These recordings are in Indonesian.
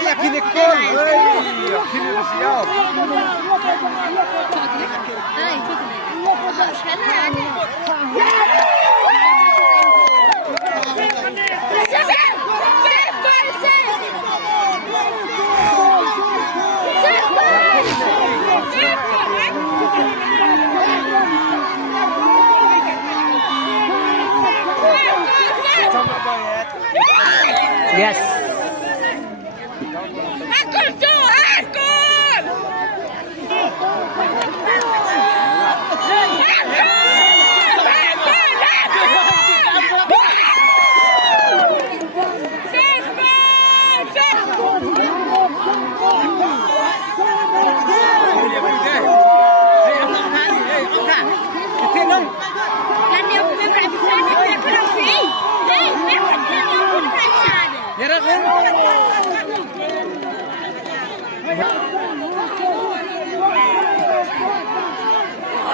yakin ikut. Yakin siap. Yes. Akul tuh, akul.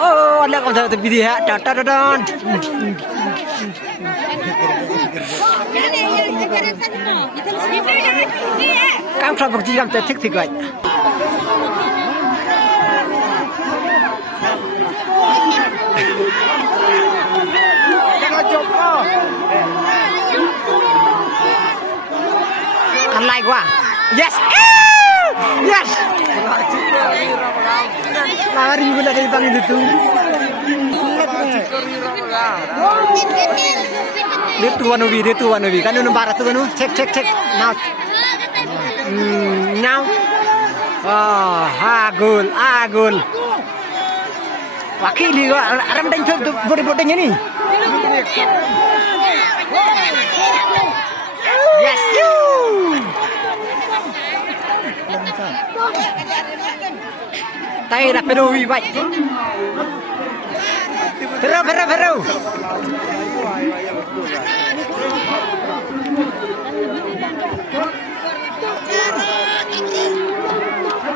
Oh, ada kau tahu video ya? Don. Kamu sudah berjam jam tetik tiga. Like wah. Yes. Yes. Lari gula dari bang itu. Dia tuan ubi kan nu barat tu kan nu cek now. Now. Oh, agul. Wakili gua aram dan tu bodi ini. Yes. Tay dah penuh baik. Peru.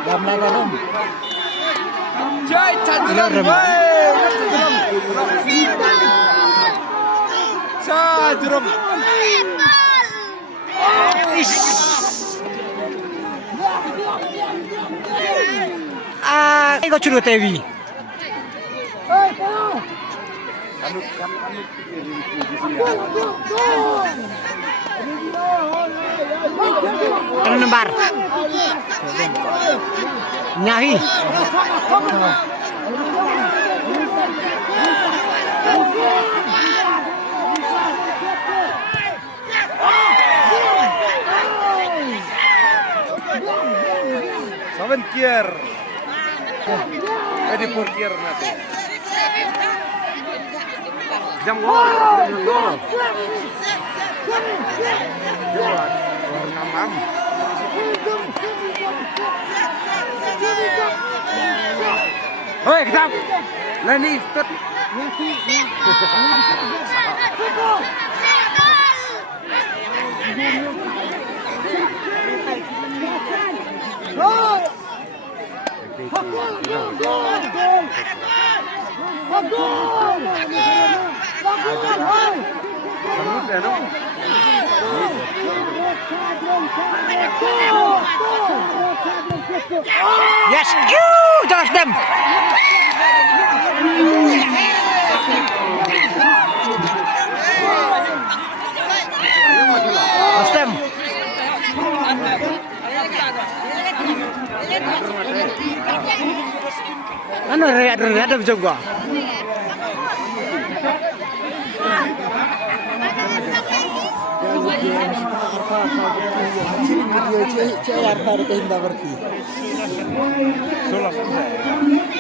Gambar. Jai Chandram. Chandram. Ikaw curu TV. Ano nambar? Nyahi. Saben kier. Edi portier nanti. Jam gol. Ngam. Hoi, kita. Leni, stop. Yes, you touch them. Touch them. Ano ada juga.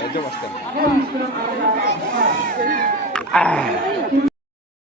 Video